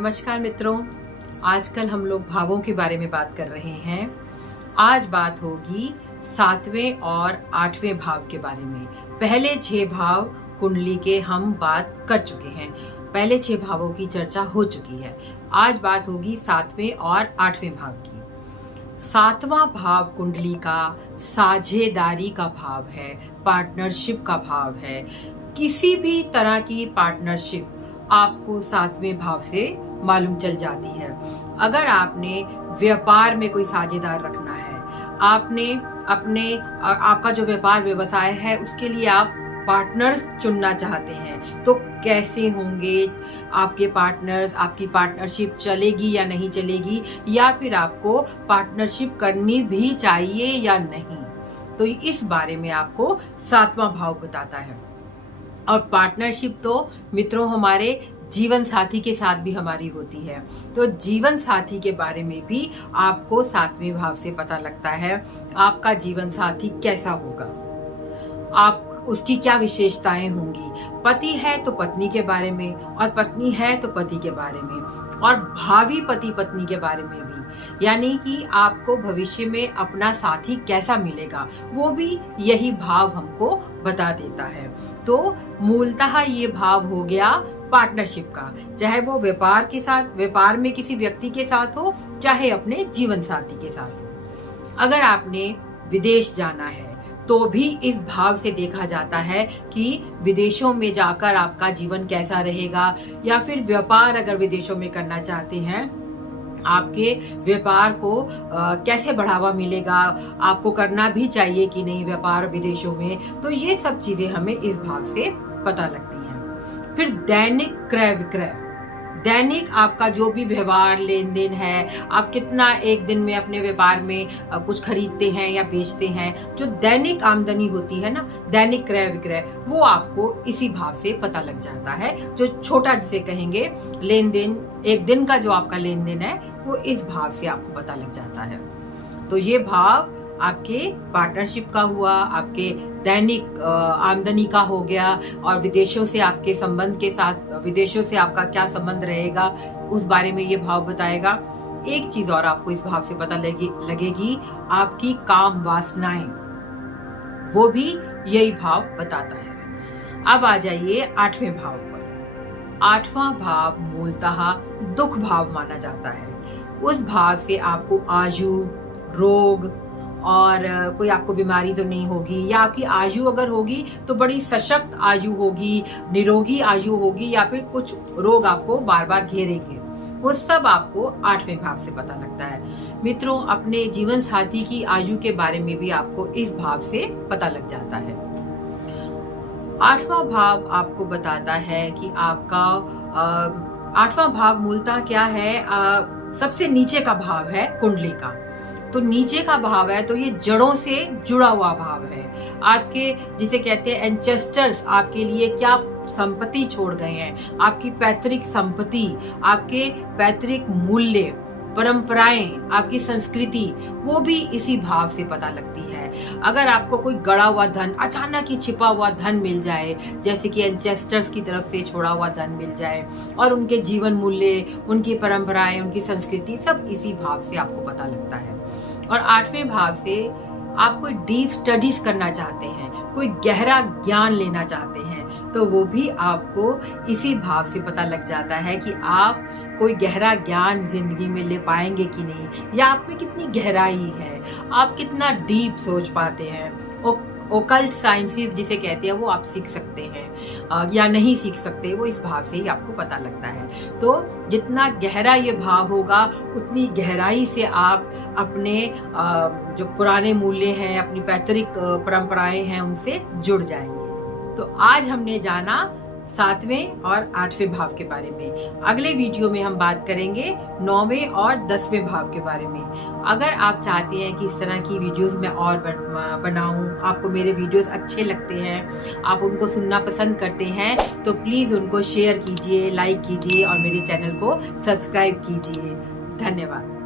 नमस्कार मित्रों, आजकल हम लोग भावों के बारे में बात कर रहे हैं। आज बात होगी 7वें और 8वें भाव के बारे में। पहले 6 भाव कुंडली के हम बात कर चुके हैं, पहले 6 भावों की चर्चा हो चुकी है। आज बात होगी 7वें और 8वें भाव की। 7वां भाव कुंडली का साझेदारी का भाव है, पार्टनरशिप का भाव है। किसी भी तरह की पार्टनरशिप आपको 7वें भाव से मालूम चल जाती है। अगर आपने व्यापार में कोई साझेदार रखना है, आपका जो व्यापार व्यवसाय है उसके लिए आप पार्टनर्स चुनना चाहते हैं, तो कैसे होंगे आपके पार्टनर्स? आपकी पार्टनरशिप चलेगी या नहीं चलेगी, या फिर आपको पार्टनरशिप करनी भी चाहिए या नहीं, तो इस बारे में आपको 7वां भाव बताता है। और पार्टनरशिप तो मित्रों हमारे जीवन साथी के साथ भी हमारी होती है, तो जीवन साथी के बारे में भी आपको 7वें भाव से पता लगता है। आपका जीवन साथी कैसा होगा, आप उसकी क्या विशेषताएं होंगी। पति है तो पत्नी के बारे में, और पत्नी है तो पति के बारे में, और भावी पति पत्नी के बारे में भी, यानी कि आपको भविष्य में अपना साथी कैसा मिलेगा वो भी यही भाव हमको बता देता है। तो मूलतः ये भाव हो गया पार्टनरशिप का, चाहे वो व्यापार में किसी व्यक्ति के साथ हो, चाहे अपने जीवन साथी के साथ हो। अगर आपने विदेश जाना है तो भी इस भाव से देखा जाता है कि विदेशों में जाकर आपका जीवन कैसा रहेगा, या फिर व्यापार अगर विदेशों में करना चाहते हैं, आपके व्यापार को कैसे बढ़ावा मिलेगा, आपको करना भी चाहिए कि नहीं व्यापार विदेशों में। तो ये सब चीजें हमें इस भाव से पता लगती हैं। फिर दैनिक क्रय विक्रय, दैनिक आपका जो भी व्यवहार लेन देन है, आप कितना एक दिन में अपने व्यापार में कुछ खरीदते हैं या बेचते हैं, जो दैनिक आमदनी होती है ना, दैनिक क्रय विक्रय, वो आपको इसी भाव से पता लग जाता है। जो छोटा जिसे कहेंगे लेन देन, एक दिन का जो आपका लेन देन है वो इस भाव से आपको पता लग जाता है। तो ये भाव आपके पार्टनरशिप का हुआ, आपके दैनिक आमदनी का हो गया, और विदेशों से आपके संबंध के साथ, विदेशों से आपका क्या संबंध रहेगा उस बारे में ये भाव बताएगा। एक चीज और आपको इस भाव से पता लगेगी, आपकी काम वासनाएं, वो भी यही भाव बताता है। अब आ जाइए 8वें भाव पर। 8वां भाव मूलतः दुख भाव माना जाता है। उस भाव से आपको आयु, रोग, और कोई आपको बीमारी तो नहीं होगी, या आपकी आयु अगर होगी तो बड़ी सशक्त आयु होगी, निरोगी आयु होगी, या फिर कुछ रोग आपको बार बार घेरेंगे, वो सब आपको 8वें भाव से पता लगता है। मित्रों, अपने जीवन साथी की आयु के बारे में भी आपको इस भाव से पता लग जाता है। 8वां भाव आपको बताता है कि आपका 8वां भाव मूलतः क्या है, सबसे नीचे का भाव है कुंडली का। तो नीचे का भाव है तो ये जड़ों से जुड़ा हुआ भाव है। आपके जिसे कहते हैं एंसेस्टर्स आपके लिए क्या संपत्ति छोड़ गए हैं, आपकी पैतृक संपत्ति, आपके पैतृक मूल्य, परंपराएं, आपकी संस्कृति, वो भी इसी भाव से पता लगती है। अगर आपको कोई गड़ा हुआ धन, अचानक ही छिपा हुआ धन मिल जाए, जैसे कि एंसेस्टर्स की तरफ से छोड़ा हुआ धन मिल जाए, और उनके जीवन मूल्य, उनकी परंपराएं, उनकी संस्कृति, सब इसी भाव से आपको पता लगता है। और 8वें भाव से आप कोई डीप स्टडीज करना चाहते हैं, कोई गहरा ज्ञान लेना चाहते हैं, तो वो भी आपको इसी भाव से पता लग जाता है कि आप कोई गहरा ज्ञान जिंदगी में ले पाएंगे कि नहीं, या आप में कितनी गहराई है, आप कितना डीप सोच पाते हैं। ओकल्ट साइंसेस जिसे कहते हैं वो आप सीख सकते हैं या नहीं सीख सकते, वो इस भाव से ही आपको पता लगता है। तो जितना गहरा ये भाव होगा, उतनी गहराई से आप अपने जो पुराने मूल्य हैं, अपनी पैतृक परंपराएं हैं, उनसे जुड़ जाएंगे। तो आज हमने जाना 7वें और 8वें भाव के बारे में। अगले वीडियो में हम बात करेंगे 9वें और 10वें भाव के बारे में। अगर आप चाहते हैं कि इस तरह की वीडियोस मैं और बनाऊं, आपको मेरे वीडियोस अच्छे लगते हैं, आप उनको सुनना पसंद करते हैं, तो प्लीज उनको शेयर कीजिए, लाइक कीजिए, और मेरे चैनल को सब्सक्राइब कीजिए। धन्यवाद।